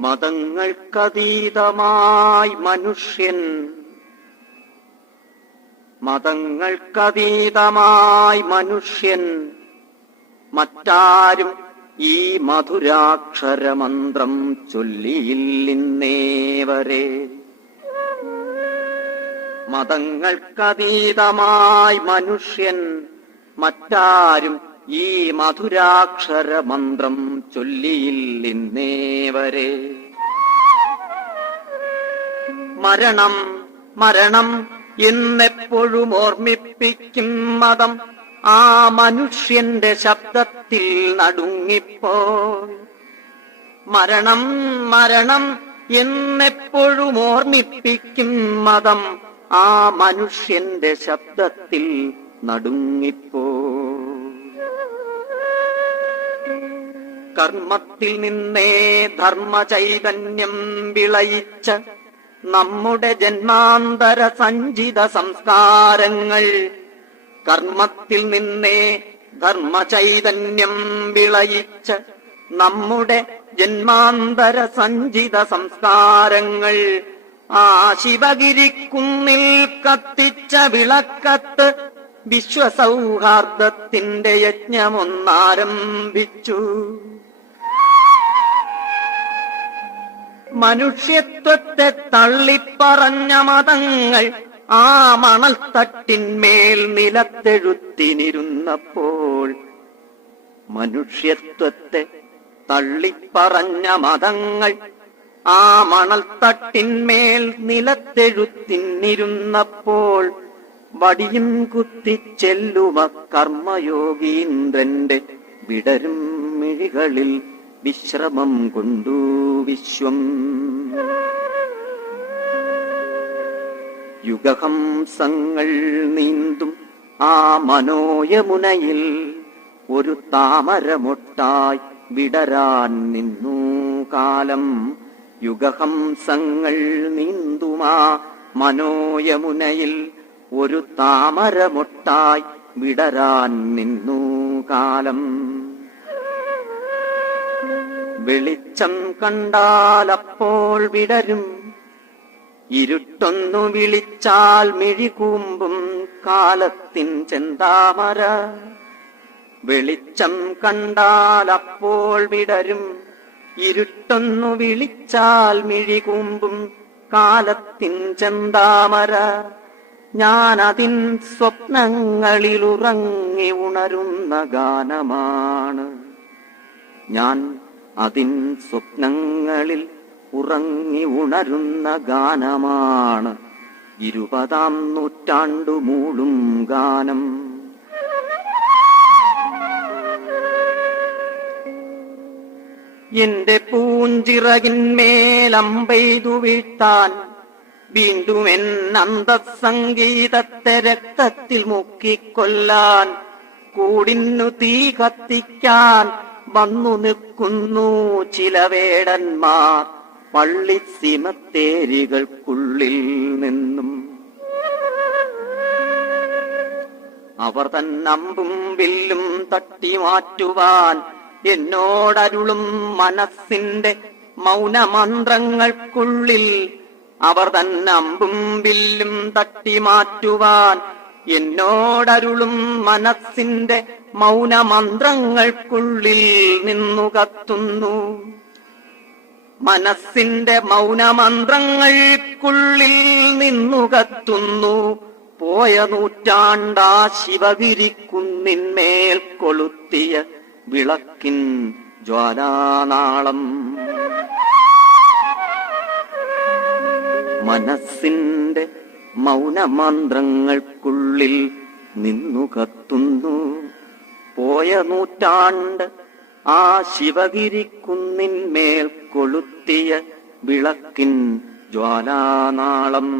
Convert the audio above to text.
മതങ്ങൾക്കതീതമായി മനുഷ്യൻ. മതങ്ങൾക്കതീതമായി മനുഷ്യൻ. മറ്റാരും ഈ മധുരാക്ഷരമന്ത്രം ചൊല്ലിയില്ലിന്നേവരെ. മതങ്ങൾക്കതീതമായി മനുഷ്യൻ. മറ്റാരും ഈ മധുരാക്ഷരമന്ത്രം ചൊല്ലിയില്ലിന്നേവരെ മരണം മരണം എന്നെപ്പോഴും ഓർമ്മിപ്പിക്കും മതം. ആ മനുഷ്യന്റെ ശബ്ദത്തിൽ നടുങ്ങിപ്പോ മരണം മരണം എന്നെപ്പോഴും ഓർമ്മിപ്പിക്കും മതം. ആ മനുഷ്യന്റെ ശബ്ദത്തിൽ നടുങ്ങിപ്പോ കർമ്മത്തിൽ നിന്നേ ധർമ്മചൈതന്യം വിളയിച്ച നമ്മുടെ ജന്മാന്തര സഞ്ചിത സംസ്കാരങ്ങൾ. കർമ്മത്തിൽ നിന്നേ ധർമ്മചൈതന്യം വിളയിച്ച നമ്മുടെ ജന്മാന്തര സഞ്ചിത സംസ്കാരങ്ങൾ. ആ ശിവഗിരിക്കുന്നിൽ കത്തിച്ച വിളക്കത്ത് വിശ്വസൗഹാർദ്ദത്തിന്റെ യജ്ഞമൊന്നാരംഭിച്ചു. മനുഷ്യത്വത്തെ തള്ളിപ്പറഞ്ഞ മതങ്ങൾ ആ മണൽത്തട്ടിന്മേൽ നിലത്തെഴുത്തിനിരുന്നപ്പോൾ മനുഷ്യത്വത്തെ തള്ളിപ്പറഞ്ഞ മതങ്ങൾ ആ മണൽത്തട്ടിന്മേൽ നിലത്തെഴുത്തിനിരുന്നപ്പോൾ വടിയും കുത്തിച്ചെല്ലുവ കർമ്മയോഗീന്ദ്രന്റെ വിടരും മിഴികളിൽ വിശ്രമം കൊണ്ടു വിശ്വം. യുഗഹംസങ്ങൾ നീന്തും ആ മനോയമുനയിൽ ഒരു താമരമൊട്ടായി വിടരാൻ നിന്നു കാലം. യുഗഹംസങ്ങൾ നീന്തുമാ മനോയമുനയിൽ ഒരു താമരമൊട്ടായി വിടരാൻ നിന്നു കാലം. വെളിച്ചം കണ്ടാലപ്പോൾ വിടരും. ഇരുട്ടൊന്നു വിളിച്ചാൽ മിഴികൂമ്പും കാലത്തിൻ ചെന്താമര. വെളിച്ചം കണ്ടാലപ്പോൾ വിടരും. ഇരുട്ടൊന്നു വിളിച്ചാൽ മിഴികൂമ്പും കാലത്തിൻ ചെന്താമര. ഞാനതിൻ സ്വപ്നങ്ങളിലുറങ്ങി ഉണരുന്ന ഗാനമാണ്. ഞാൻ അതിൻ സ്വപ്നങ്ങളിൽ ഉറങ്ങി ഉണരുന്ന ഗാനമാണ്. ഇരുപതാം നൂറ്റാണ്ടു മൂളും ഗാനം. എന്റെ പൂഞ്ചിറകിന്മേലമ്പെയ്തു വീഴ്ത്താൻ വീണ്ടും എൻ അന്തസംഗീതത്തെ രക്തത്തിൽ മുക്കിക്കൊല്ലാൻ കൂടിന്നു തീ കത്തിക്കാൻ വന്നു നിൽക്കുന്നു ചില വേടന്മാർ പള്ളി സിമത്തേരികൾക്കുള്ളിൽ നിന്നും. അവർ തന്നമ്പും വില്ലും തട്ടി മാറ്റുവാൻ എന്നോടരുളും മനസ്സിന്റെ മൗനമന്ത്രങ്ങൾക്കുള്ളിൽ അവർ തന്നമ്പും വില്ലും തട്ടി മാറ്റുവാൻ എന്നോടരുളും മനസ്സിന്റെ മൗനമന്ത്രങ്ങൾക്കുള്ളിൽ നിന്നു കത്തുന്നു. മനസ്സിന്റെ മൗനമന്ത്രങ്ങൾക്കുള്ളിൽ നിന്നു കത്തുന്നു. പോയ നൂറ്റാണ്ടാ ശിവവിരിക്കുന്നിന്മേൽ കൊളുത്തിയ വിളക്കിൻ ജ്വാലാനാളം. മനസ്സിന്റെ മൗനമന്ത്രങ്ങൾക്കുള്ളിൽ നിന്നു കത്തുന്നു. പോയ നൂറ്റാണ്ട് ആ ശിവഗിരിക്കുന്നിന്മേൽ കൊളുത്തിയ വിളക്കിൻ ജ്വാലാനാളം.